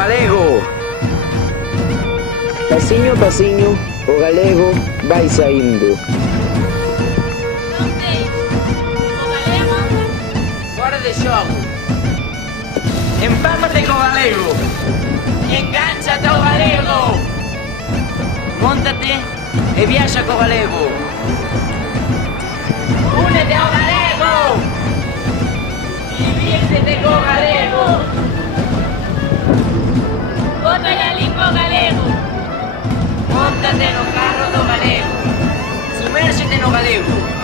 galego. Pasiño a pasiño, o galego vai saindo. Non tens o galego. Fora de xogo. Empápate co galego. Engánchate ao galego. Móntate e viaxa co galego. Únete ao galego. Diviértete co galego. Bota a lingua ao galego. Móntate no carro do galego. Sumérxete no galego.